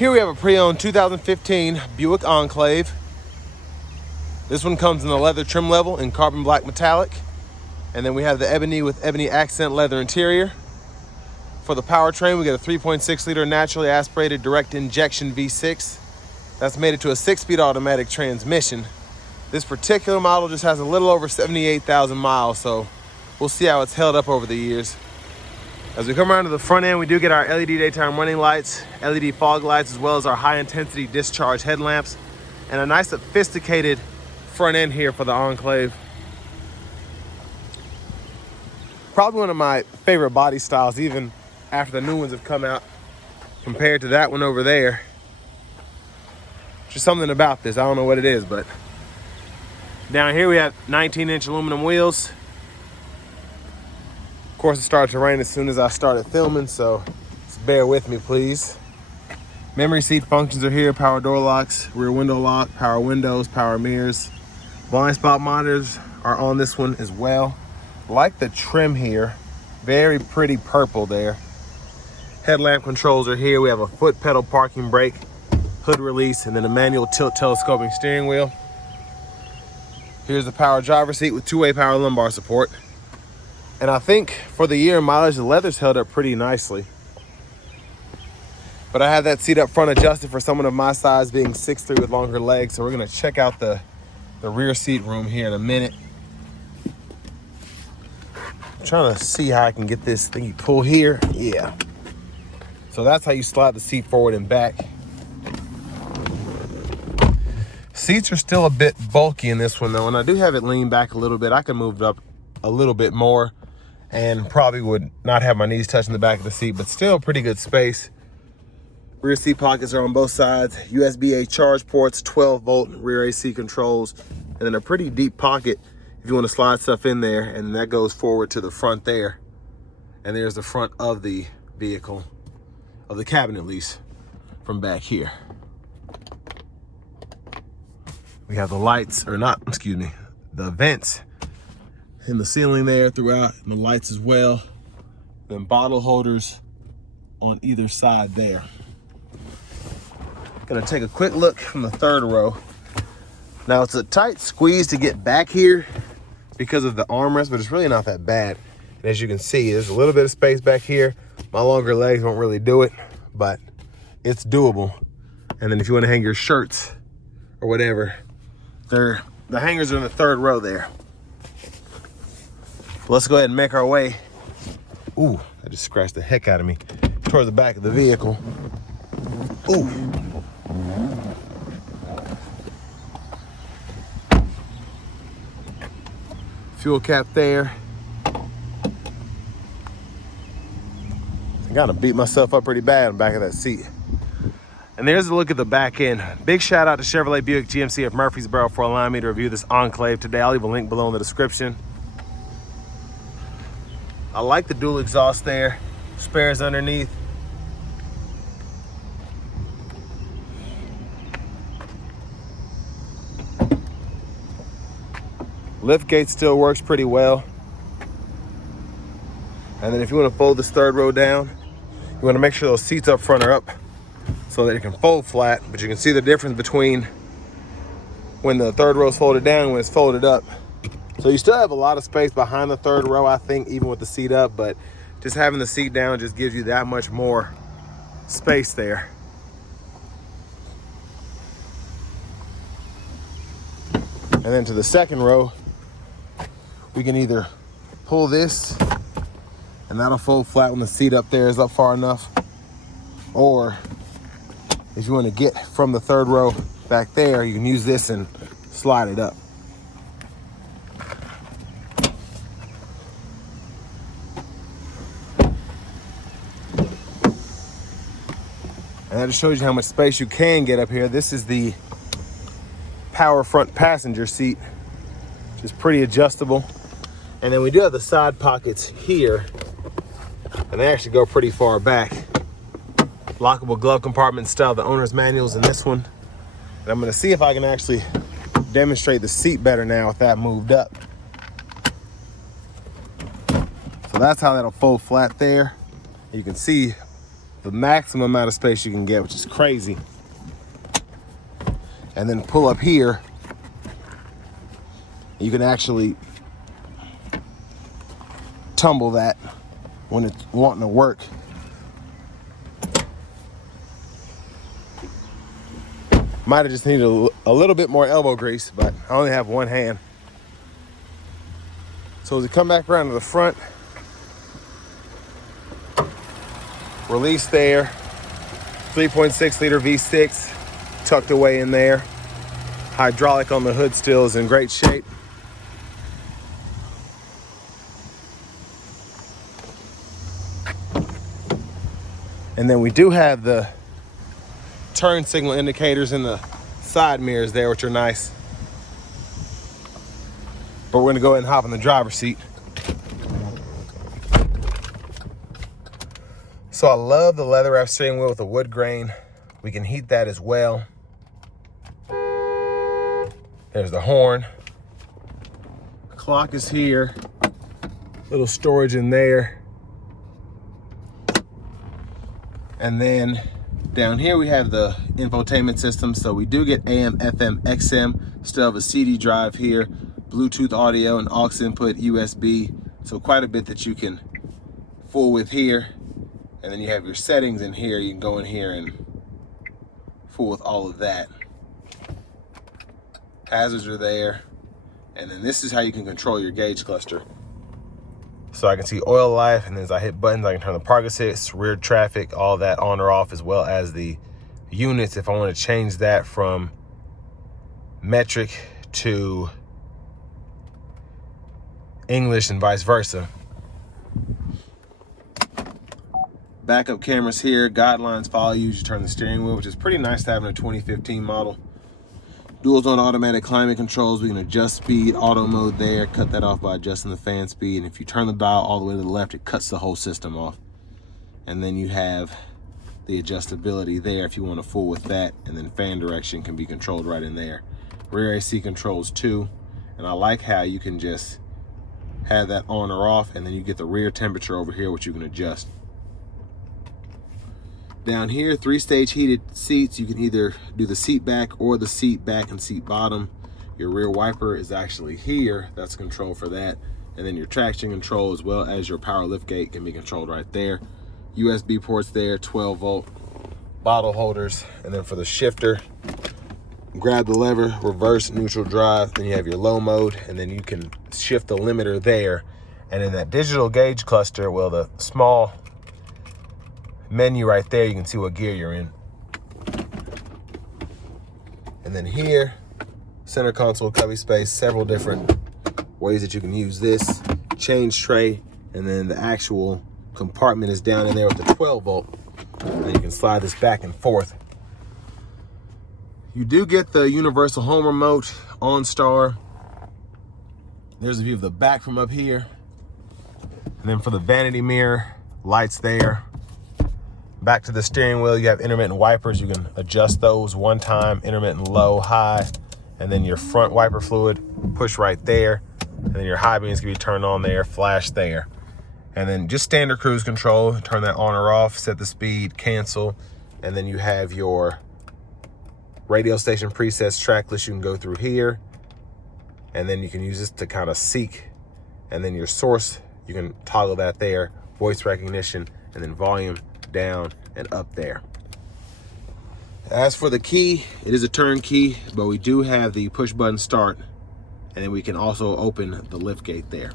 Here we have a pre-owned 2015 Buick Enclave. This one comes in the leather trim level in carbon black metallic. And then we have the ebony with ebony accent leather interior. For the powertrain, we get a 3.6 liter naturally aspirated direct injection V6. That's made it to a 6-speed automatic transmission. This particular model just has a little over 78,000 miles, so we'll see how it's held up over the years. As we come around to the front end, we do get our LED daytime running lights, LED fog lights, as well as our high-intensity discharge headlamps, and a nice sophisticated front end here for the Enclave. Probably one of my favorite body styles, even after the new ones have come out, compared to that one over there. Just something about this, I don't know what it is, but down here we have 19-inch aluminum wheels. Of course, it started to rain as soon as I started filming, so just bear with me, please. Memory seat functions are here: power door locks, rear window lock, power windows, power mirrors. Blind spot monitors are on this one as well. Like the trim here, very pretty purple there. Headlamp controls are here. We have a foot pedal parking brake, hood release, and then a manual tilt telescoping steering wheel. Here's the power driver seat with two-way power lumbar support. And I think for the year and mileage, the leather's held up pretty nicely. But I have that seat up front adjusted for someone of my size, being 6'3" with longer legs. So we're gonna check out the rear seat room here in a minute. I'm trying to see how I can get this thing pull here. Yeah. So that's how you slide the seat forward and back. Seats are still a bit bulky in this one though, and I do have it leaned back a little bit. I can move it up a little bit more and probably would not have my knees touching the back of the seat, but still pretty good space. Rear seat pockets are on both sides, USB-A charge ports, 12-volt rear AC controls, and then a pretty deep pocket if you want to slide stuff in there, and that goes forward to the front there. And there's the front of the vehicle, of the cabin at least, from back here. We have the lights, or not, excuse me, the vents in the ceiling there throughout, and the lights as well. Then bottle holders on either side there. Gonna take a quick look from the third row. Now it's a tight squeeze to get back here because of the armrest, but it's really not that bad. And as you can see, there's a little bit of space back here. My longer legs won't really do it, but it's doable. And then if you want to hang your shirts or whatever, the hangers are in the third row there. Let's go ahead and make our way. Ooh, that just scratched the heck out of me. Towards the back of the vehicle. Ooh. Fuel cap there. I gotta beat myself up pretty bad on the back of that seat. And there's a look at the back end. Big shout out to Chevrolet Buick GMC of Murfreesboro for allowing me to review this Enclave today. I'll leave a link below in the description. I like the dual exhaust there, spares underneath. Liftgate still works pretty well. And then if you want to fold this third row down, you want to make sure those seats up front are up so that it can fold flat, but you can see the difference between when the third row is folded down and when it's folded up. So you still have a lot of space behind the third row, I think, even with the seat up, but just having the seat down just gives you that much more space there. And then to the second row, we can either pull this and that'll fold flat when the seat up there is up far enough, or if you want to get from the third row back there, you can use this and slide it up. And that just shows you how much space you can get up here. This is the power front passenger seat, which is pretty adjustable. And then we do have the side pockets here, and they actually go pretty far back. Lockable glove compartment style, the owner's manuals in this one. And I'm gonna see if I can actually demonstrate the seat better now with that moved up. So that's how that'll fold flat there. You can see the maximum amount of space you can get, which is crazy. And then pull up here. You can actually tumble that when it's wanting to work. Might have just needed a little bit more elbow grease, but I only have one hand. So as we come back around to the front, release there, 3.6 liter V6 tucked away in there. Hydraulic on the hood still is in great shape. And then we do have the turn signal indicators in the side mirrors there, which are nice. But we're gonna go ahead and hop in the driver's seat. So I love the leather wrap steering wheel with the wood grain. We can heat that as well. There's the horn. Clock is here. Little storage in there. And then down here we have the infotainment system. So we do get AM, FM, XM, still have a CD drive here, Bluetooth audio and aux input, USB. So quite a bit that you can fool with here. And then you have your settings in here. You can go in here and fool with all of that. Hazards are there. And then this is how you can control your gauge cluster. So I can see oil life, and then as I hit buttons, I can turn the park assist, rear traffic, all that on or off, as well as the units if I want to change that from metric to English and vice versa. Backup cameras here, guidelines follow you as you turn the steering wheel, which is pretty nice to have in a 2015 model. Dual zone automatic climate controls. We can adjust speed, auto mode there, cut that off by adjusting the fan speed. And if you turn the dial all the way to the left, it cuts the whole system off. And then you have the adjustability there if you want to fool with that. And then fan direction can be controlled right in there. Rear AC controls too. And I like how you can just have that on or off, and then you get the rear temperature over here, which you can adjust. Down here, 3-stage heated seats. You can either do the seat back or the seat back and seat bottom. Your rear wiper is actually here. That's control for that. And then your traction control as well as your power lift gate can be controlled right there. USB ports there, 12-volt bottle holders. And then for the shifter, grab the lever, reverse, neutral drive. Then you have your low mode, and then you can shift the limiter there. And in that digital gauge cluster, well, the small menu right there, you can see what gear you're in. And then here, center console, cubby space, several different ways that you can use this. Change tray, and then the actual compartment is down in there with the 12-volt. And you can slide this back and forth. You do get the universal home remote, OnStar. There's a view of the back from up here. And then for the vanity mirror, lights there. Back to the steering wheel, you have intermittent wipers. You can adjust those one time, intermittent low, high, and then your front wiper fluid, push right there. And then your high beams can be turned on there, flash there. And then just standard cruise control, turn that on or off, set the speed, cancel. And then you have your radio station presets, track list you can go through here. And then you can use this to kind of seek. And then your source, you can toggle that there, voice recognition, and then volume down and up there. As for the key, it is a turn key, but we do have the push button start, and then we can also open the lift gate there.